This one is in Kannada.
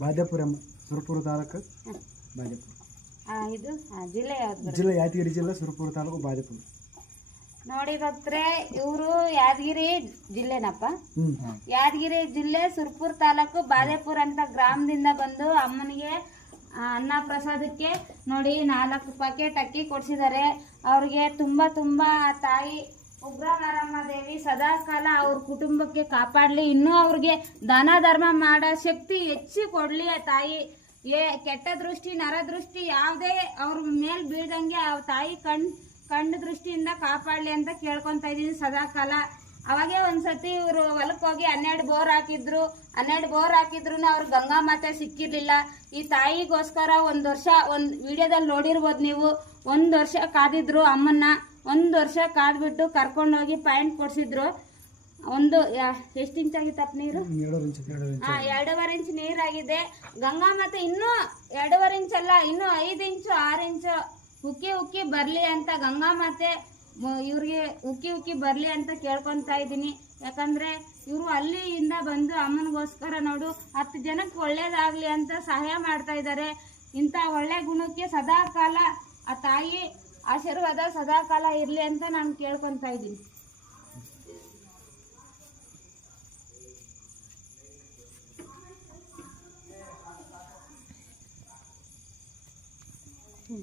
ಬಾದ್ಯಾಪುರ ಸುರಪುರ ತಾಲೂಕು ಬಾದ್ಯಾಪುರ. ಇದು ಜಿಲ್ಲೆ ಯಾವ್ದು? ಜಿಲ್ಲೆ ಯಾದಗಿರಿ ಜಿಲ್ಲೆ ಸುರಪುರ ತಾಲೂಕು ಬಾದ್ಯಾಪುರ. ನೋಡಿ ಭಕ್ತರೆ, ಇವರು ಯಾದಗಿರಿ ಜಿಲ್ಲೆನಪ್ಪ. ಯಾದಗಿರಿ ಜಿಲ್ಲೆ ಸುರಪುರ ತಾಲೂಕು ಬಾದ್ಯಾಪುರ ಅಂತ ಗ್ರಾಮದಿಂದ ಬಂದು ಅಮ್ಮನಿಗೆ ಅನ್ನ ಪ್ರಸಾದಕ್ಕೆ ನೋಡಿ 4 ಪ್ಯಾಕೆಟ್ ಅಕ್ಕಿ ಕೊಡ್ಸಿದ್ದಾರೆ. ಅವ್ರಿಗೆ ತುಂಬಾ ತುಂಬಾ ತಾಯಿ ಉಗ್ರನರಮ್ಮ ದೇವಿ ಸದಾ ಕಾಲ ಅವ್ರ ಕುಟುಂಬಕ್ಕೆ ಕಾಪಾಡಲಿ, ಇನ್ನೂ ಅವ್ರಿಗೆ ದಾನ ಧರ್ಮ ಮಾಡೋ ಶಕ್ತಿ ಹೆಚ್ಚಿ ಕೊಡ್ಲಿ ತಾಯಿ. ಕೆಟ್ಟ ದೃಷ್ಟಿ ನರದೃಷ್ಟಿ ಯಾವುದೇ ಅವ್ರ ಮೇಲ್ ಬೀಳ್ದಂಗೆ ಆ ತಾಯಿ ಕಣ್ಣು ದೃಷ್ಟಿಯಿಂದ ಕಾಪಾಡಲಿ ಅಂತ ಕೇಳ್ಕೊತಾ ಇದೀನಿ ಸದಾ ಕಾಲ. ಅವಾಗೆ ಒಂದ್ಸತಿ ಇವರು ಹೊಲಕ್ಕೆ ಹೋಗಿ 12 ಬೋರ್ ಹಾಕಿದ್ರು. 12 ಬೋರ್ ಹಾಕಿದ್ರು ಅವ್ರು ಗಂಗಾ ಮಾತೆ ಸಿಕ್ಕಿರ್ಲಿಲ್ಲ. ಈ ತಾಯಿಗೋಸ್ಕರ ಒಂದು ವರ್ಷ, ಒಂದು ವಿಡಿಯೋದಲ್ಲಿ ನೋಡಿರ್ಬೋದು ನೀವು, 1 ವರ್ಷ ಕಾದಿದ್ರು ಅಮ್ಮನ್ನ. 1 ವರ್ಷ ಕಾದ್ಬಿಟ್ಟು ಕರ್ಕೊಂಡೋಗಿ ಪಾಯಿಂಟ್ ಕೊಡ್ಸಿದ್ರು. ಎಷ್ಟು ಇಂಚ್ ಆಗಿತ್ತಪ್ಪ ನೀರು? 2.5 ಇಂಚ್ ನೀರಾಗಿದೆ. ಗಂಗಾ ಮಾತೆ ಇನ್ನೂ 2.5 ಇಂಚ್ ಅಲ್ಲ, ಇನ್ನೂ 5 ಇಂಚು 6 ಇಂಚು ಉಕ್ಕಿ ಬರ್ಲಿ ಅಂತ ಗಂಗಾ ಮಾತೆ ಇವ್ರಿಗೆ ಉಕ್ಕಿ ಬರ್ಲಿ ಅಂತ ಕೇಳ್ಕೊತಾ ಇದ್ದೀನಿ. ಯಾಕಂದ್ರೆ ಇವರು ಅಲ್ಲಿಂದ ಬಂದು ಅಮ್ಮನಿಗೋಸ್ಕರ ನೋಡು 10 ಜನಕ್ಕೆ ಒಳ್ಳೇದಾಗ್ಲಿ ಅಂತ ಸಹಾಯ ಮಾಡ್ತಾ ಇದ್ದಾರೆ. ಇಂಥ ಒಳ್ಳೆ ಗುಣಕ್ಕೆ ಸದಾ ಕಾಲ ಆ ತಾಯಿ ಆಶೀರ್ವಾದ ಸದಾ ಕಾಲ ಇರ್ಲಿ ಅಂತ ನಾನು ಕೇಳ್ಕೊತಾ ಇದ್ದೀನಿ. ಹ್ಞೂ